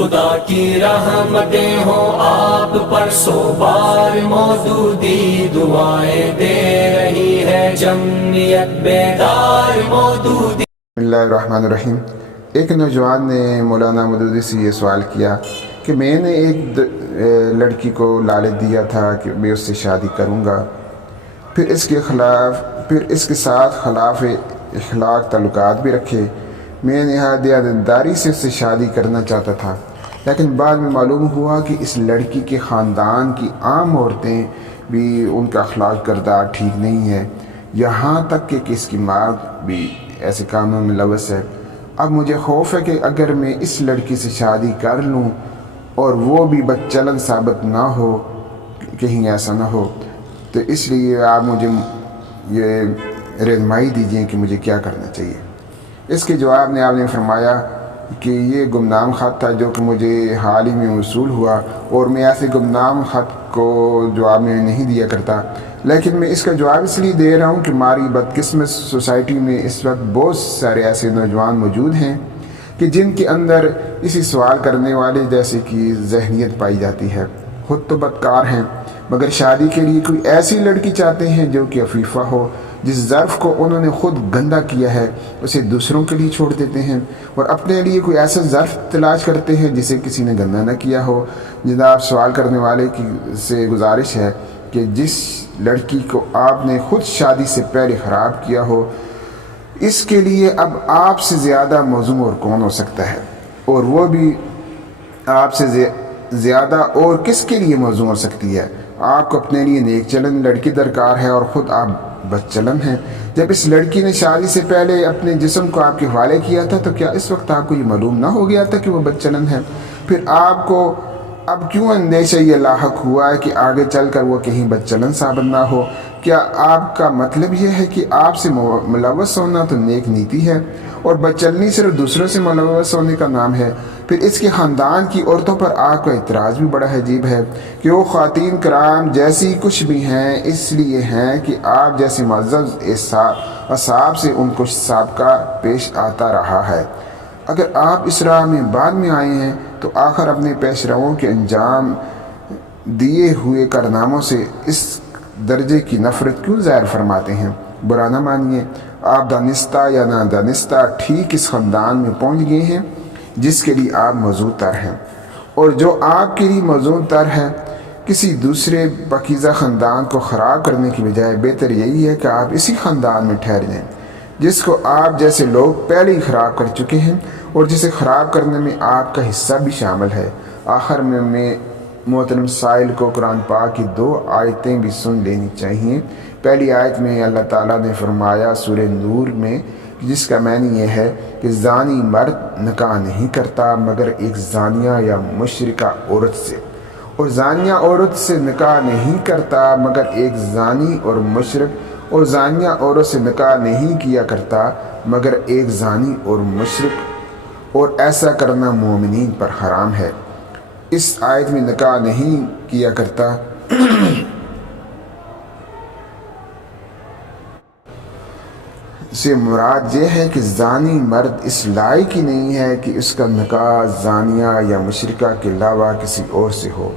خدا کی رحمتیں ہوں آپ پر سو بار مودودی دعائیں دے رہی ہے جمعیت بیدار مودودی۔ بسم اللہ الرحمن الرحیم۔ ایک نوجوان نے مولانا مودودی سے یہ سوال کیا کہ میں نے ایک لڑکی کو لالچ دیا تھا کہ میں اس سے شادی کروں گا، پھر اس کے ساتھ خلاف اخلاق تعلقات بھی رکھے۔ میں نہایت دیانتداری سے اس سے شادی کرنا چاہتا تھا، لیکن بعد میں معلوم ہوا کہ اس لڑکی کے خاندان کی عام عورتیں بھی ان کا اخلاق کردار ٹھیک نہیں ہے، یہاں تک کہ اس کی ماں بھی ایسے کاموں میں ملوث ہے۔ اب مجھے خوف ہے کہ اگر میں اس لڑکی سے شادی کر لوں اور وہ بھی بدچلن ثابت نہ ہو، کہیں ایسا نہ ہو، تو اس لیے آپ مجھے یہ رہنمائی دیجیے کہ مجھے کیا کرنا چاہیے۔ اس کے جواب میں آپ نے فرمایا کہ یہ گمنام خط تھا جو کہ مجھے حال ہی میں موصول ہوا، اور میں ایسے گمنام خط کو جواب میں نہیں دیا کرتا، لیکن میں اس کا جواب اس لیے دے رہا ہوں کہ ہماری بدقسمت سوسائٹی میں اس وقت بہت سارے ایسے نوجوان موجود ہیں کہ جن کے اندر اسی سوال کرنے والے جیسے کی ذہنیت پائی جاتی ہے۔ خود تو بدکار ہیں مگر شادی کے لیے کوئی ایسی لڑکی چاہتے ہیں جو کہ عفیفہ ہو، جس ظرف کو انہوں نے خود گندا کیا ہے اسے دوسروں کے لیے چھوڑ دیتے ہیں، اور اپنے لیے کوئی ایسا ظرف تلاش کرتے ہیں جسے کسی نے گندا نہ کیا ہو۔ جناب سوال کرنے والے سے گزارش ہے کہ جس لڑکی کو آپ نے خود شادی سے پہلے خراب کیا ہو، اس کے لیے اب آپ سے زیادہ موزوں اور کون ہو سکتا ہے، اور وہ بھی آپ سے زیادہ اور کس کے لیے موزوں ہو سکتی ہے۔ آپ کو اپنے لیے نیک چلن لڑکی درکار ہے اور خود آپ بد چلن ہیں۔ جب اس لڑکی نے شادی سے پہلے اپنے جسم کو آپ کے حوالے کیا تھا تو کیا اس وقت آپ کو یہ معلوم نہ ہو گیا تھا کہ وہ بد چلن ہے؟ پھر آپ کو اب کیوں اندیشہ یہ لاحق ہوا ہے کہ آگے چل کر وہ کہیں بد چلن ثابت نہ ہو؟ کیا آپ کا مطلب یہ ہے کہ آپ سے ملوث ہونا تو نیک نیتی ہے اور بد چلنی صرف دوسروں سے ملوث ہونے کا نام ہے؟ پھر اس کے خاندان کی عورتوں پر آپ کا اعتراض بھی بڑا عجیب ہے کہ وہ خواتین کرام جیسی کچھ بھی ہیں اس لیے ہیں کہ آپ جیسے معزز اصحاب سے ان کو سابقہ پیش آتا رہا ہے۔ اگر آپ اس راہ میں بعد میں آئے ہیں تو آخر اپنے پیش رووں کے انجام دیے ہوئے کارناموں سے اس درجے کی نفرت کیوں ظاہر فرماتے ہیں؟ برا نہ مانیے، آپ دانستہ یا نادانستہ ٹھیک اس خاندان میں پہنچ گئے ہیں جس کے لیے آپ موزوں تر ہیں، اور جو آپ کے لیے موزوں تر ہے کسی دوسرے پاکیزہ خاندان کو خراب کرنے کی بجائے بہتر یہی ہے کہ آپ اسی خاندان میں ٹھہر جائیں جس کو آپ جیسے لوگ پہلے ہی خراب کر چکے ہیں اور جسے خراب کرنے میں آپ کا حصہ بھی شامل ہے۔ آخر میں محترم سائل کو قرآن پاک کی 2 آیتیں بھی سن لینی چاہیے۔ پہلی آیت میں اللہ تعالیٰ نے فرمایا سورہ نور میں، جس کا معنی یہ ہے کہ زانی مرد نکاح نہیں کرتا مگر ایک زانیہ یا مشرکہ عورت سے، اور زانیہ عورت سے نکاح نہیں کرتا مگر ایک زانی اور مشرک، اور زانیہ عورت سے نکاح نہیں کیا کرتا مگر ایک زانی اور مشرک، اور ایسا کرنا مومنین پر حرام ہے۔ اس آیت میں نکاح نہیں کیا کرتا سے مراد یہ ہے کہ زانی مرد اس لائق ہی نہیں ہے کہ اس کا نکاح زانیہ یا مشرکہ کے علاوہ کسی اور سے ہو،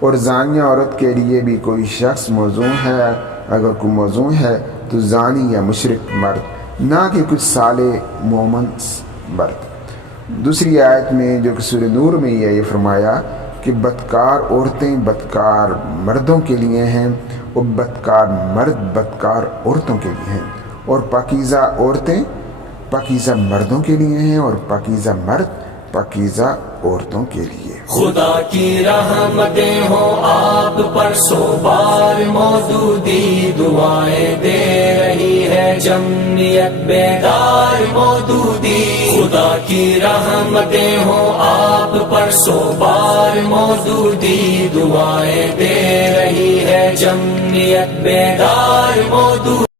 اور زانیہ عورت کے لیے بھی کوئی شخص موزوں ہے، اگر کوئی موزوں ہے تو زانی یا مشرک مرد، نہ کہ کچھ صالح مومن مرد۔ دوسری آیت میں جو کہ سورہ نور میں یہ فرمایا کہ بدکار عورتیں بدکار مردوں کے لیے ہیں اور بدکار مرد بدکار عورتوں کے لیے ہیں، اور پاکیزہ عورتیں پاکیزہ مردوں کے لیے ہیں اور پاکیزہ مرد پاکیزہ عورتوں کے لیے۔ خدا کی رحمتیں ہوں آپ پر سو بار مودودی دعائیں دے رہی ہے جمعیت بیدار مودودی۔ خدا کی رحمتیں ہوں آپ پر سو بار مودودی دعائیں دے رہی ہے جمعیت بیدار مودودی۔